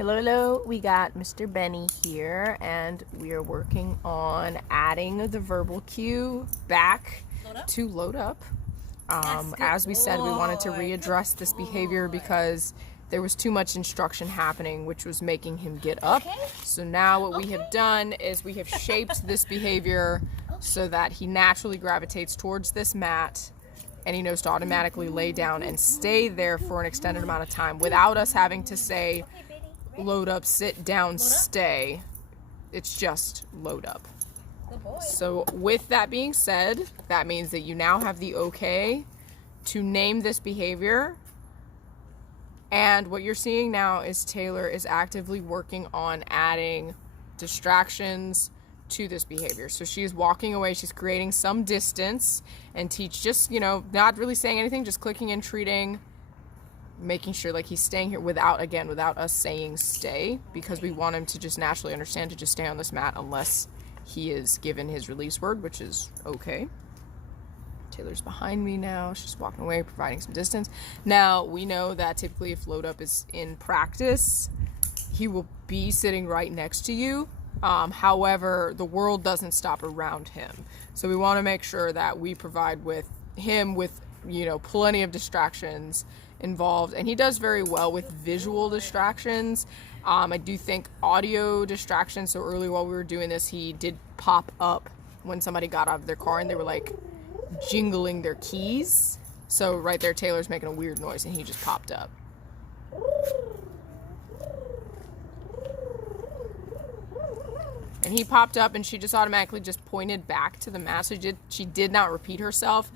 Hello, hello. We got Mr. Benny here, and we are working on adding the verbal cue back to load up. As we said, we wanted to readdress this behavior because there was too much instruction happening, which was making him get up. So now what we have done is we have shaped this behavior so that he naturally gravitates towards this mat, and he knows to automatically lay down and stay there for an extended amount of time without us having to say, load up, sit down, stay. It's just load up. So with that being said, that means that you now have the okay to name this behavior. And what you're seeing now is Taylor is actively working on adding distractions to this behavior. So she's walking away, she's creating some distance, and Teach just, not really saying anything, just clicking and treating, making sure like he's staying here without us saying stay, because we want him to just naturally understand to just stay on this mat unless he is given his release word, which is okay. Taylor's behind me now. She's walking away, providing some distance. Now, we know that typically if load up is in practice, he will be sitting right next to you. However, the world doesn't stop around him. So we want to make sure that we provide with him with, plenty of distractions involved. And he does very well with visual distractions. I do think audio distractions. So earlier while we were doing this, he did pop up when somebody got out of their car and they were like jingling their keys. So right there, Taylor's making a weird noise and he just popped up. And he popped up and she just automatically just pointed back to the mat. So she did not repeat herself.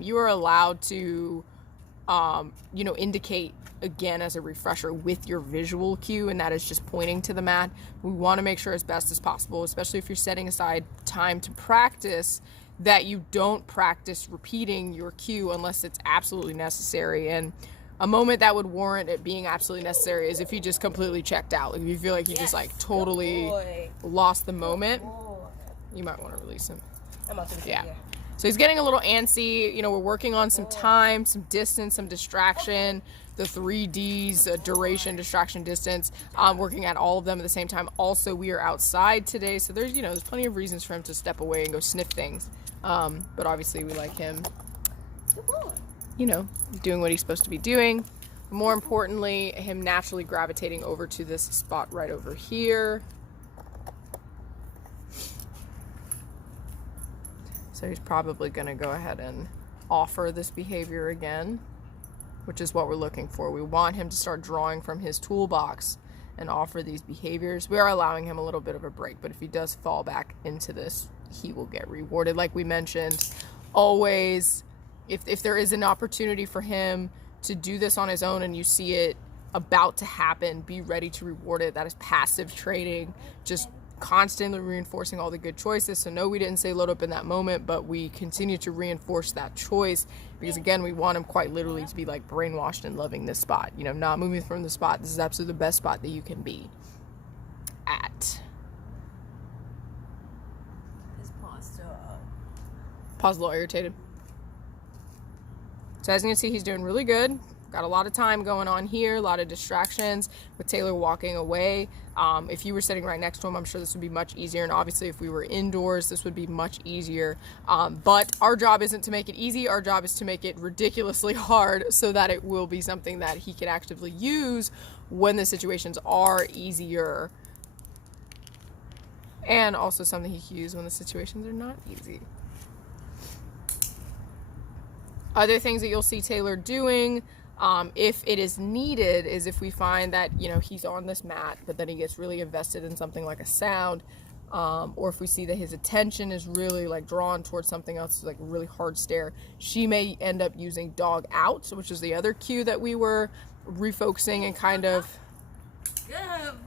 You are allowed to, indicate again as a refresher with your visual cue, and that is just pointing to the mat. We want to make sure as best as possible, especially if you're setting aside time to practice, that you don't practice repeating your cue unless it's absolutely necessary. And a moment that would warrant it being absolutely necessary is if you just completely checked out. Like if you feel like you just totally lost the moment, you might want to release him. Yeah. So he's getting a little antsy. We're working on some time, some distance, some distraction, the 3Ds, duration, distraction, distance, working at all of them at the same time. Also, we are outside today, so there's plenty of reasons for him to step away and go sniff things. But obviously we like him, doing what he's supposed to be doing. More importantly, him naturally gravitating over to this spot right over here. So he's probably going to go ahead and offer this behavior again, which is what we're looking for. We want him to start drawing from his toolbox and offer these behaviors. We are allowing him a little bit of a break, but if he does fall back into this, he will get rewarded. Like we mentioned, always, if there is an opportunity for him to do this on his own and you see it about to happen, be ready to reward it. That is passive training, just constantly reinforcing all the good choices. So no, we didn't say load up in that moment, but we continue to reinforce that choice because again, we want him quite literally to be like brainwashed and loving this spot, not moving from the spot. This is absolutely the best spot that you can be at. His paw's still up. Paw's a little irritated. So as you can see, he's doing really good. Got a lot of time going on here, a lot of distractions with Taylor walking away. If you were sitting right next to him, I'm sure this would be much easier. And obviously if we were indoors, this would be much easier. But our job isn't to make it easy. Our job is to make it ridiculously hard so that it will be something that he can actively use when the situations are easier. And also something he can use when the situations are not easy. Other things that you'll see Taylor doing, if it is needed, is if we find that, he's on this mat, but then he gets really invested in something like a sound, or if we see that his attention is really like drawn towards something else, like a really hard stare, she may end up using dog out, which is the other cue that we were refocusing and kind of... Good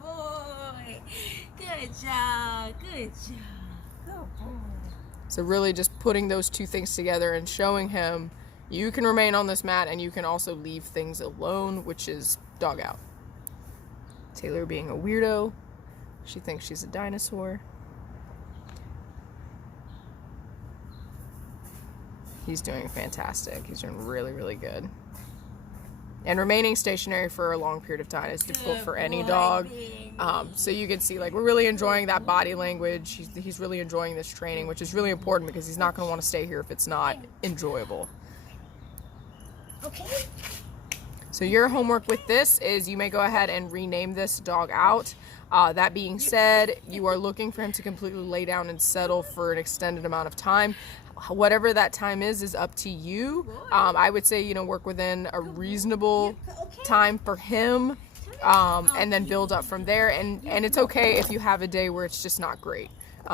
boy. Good job. Good job. Good boy. So really just putting those two things together and showing him you can remain on this mat and you can also leave things alone, which is dog out. Taylor being a weirdo. She thinks she's a dinosaur. He's doing fantastic. He's doing really, really good. And remaining stationary for a long period of time is difficult for any dog. So you can see, like, we're really enjoying that body language. He's really enjoying this training, which is really important because he's not going to want to stay here if it's not enjoyable. Okay. So your homework with this is you may go ahead and rename this dog out. That being said, you are looking for him to completely lay down and settle for an extended amount of time. Whatever that time is up to you. I would say, you know, work within a reasonable time for him, and then build up from there. And it's okay if you have a day where it's just not great,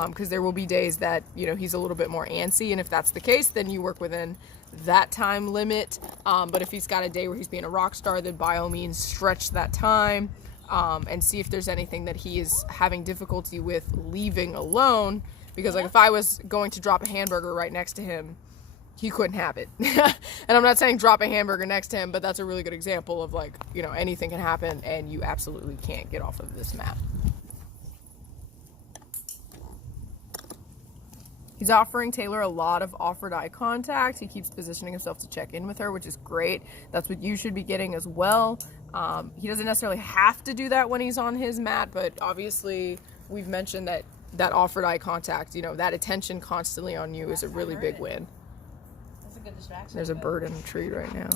because there will be days that, you know, he's a little bit more antsy, and if that's the case, then you work within that time limit. But if he's got a day where he's being a rock star, then by all means stretch that time, and see if there's anything that he is having difficulty with leaving alone. Because, like, if I was going to drop a hamburger right next to him, he couldn't have it. And I'm not saying drop a hamburger next to him, but that's a really good example of, like, you know, anything can happen and you absolutely can't get off of this mat. He's offering Taylor a lot of offered eye contact. He keeps positioning himself to check in with her, which is great. That's what you should be getting as well. He doesn't necessarily have to do that when he's on his mat, but obviously we've mentioned that offered eye contact, you know, that attention constantly on you is a really big win. That's a good distraction. There's a bird in a tree right now.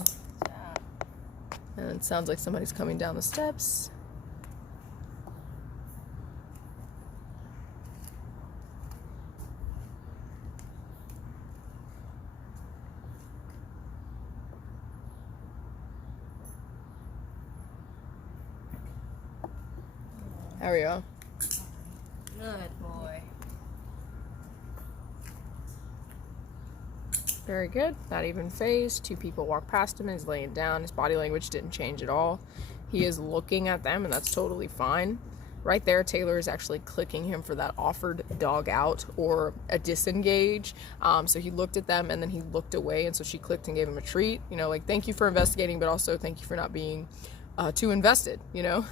And it sounds like somebody's coming down the steps. There we go. Good boy. Very good. Not even phased. Two people walk past him and he's laying down. His body language didn't change at all. He is looking at them, and that's totally fine. Right there, Taylor is actually clicking him for that offered dog out or a disengage. So he looked at them and then he looked away, and so she clicked and gave him a treat. You know, like, thank you for investigating, but also thank you for not being too invested, you know?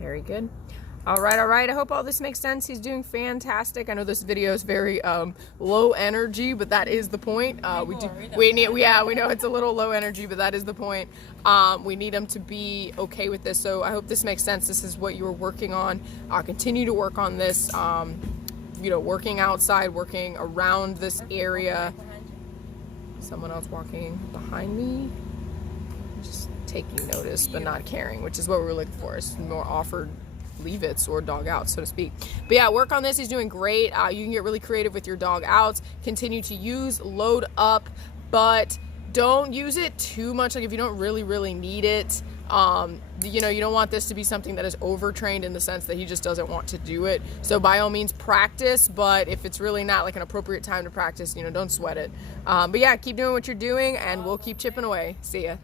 Very good. All right. I hope all this makes sense. He's doing fantastic. I know this video is very low energy, but that is the point. We know it's a little low energy, but that is the point. We need him to be okay with this. So I hope this makes sense. This is what you were working on. Continue to work on this. You know, working outside, working around this area. Someone else walking behind me. Just taking notice but not caring, which is what we're looking for. It's more offered leave-its or dog outs, so to speak. But yeah, work on this. He's doing great. You can get really creative with your dog outs. Continue to use load up, but don't use it too much. Like, if you don't really need it, you know, you don't want this to be something that is overtrained in the sense that he just doesn't want to do it. So by all means practice, but if it's really not like an appropriate time to practice, you know, don't sweat it. But yeah, keep doing what you're doing and we'll keep chipping away. See ya.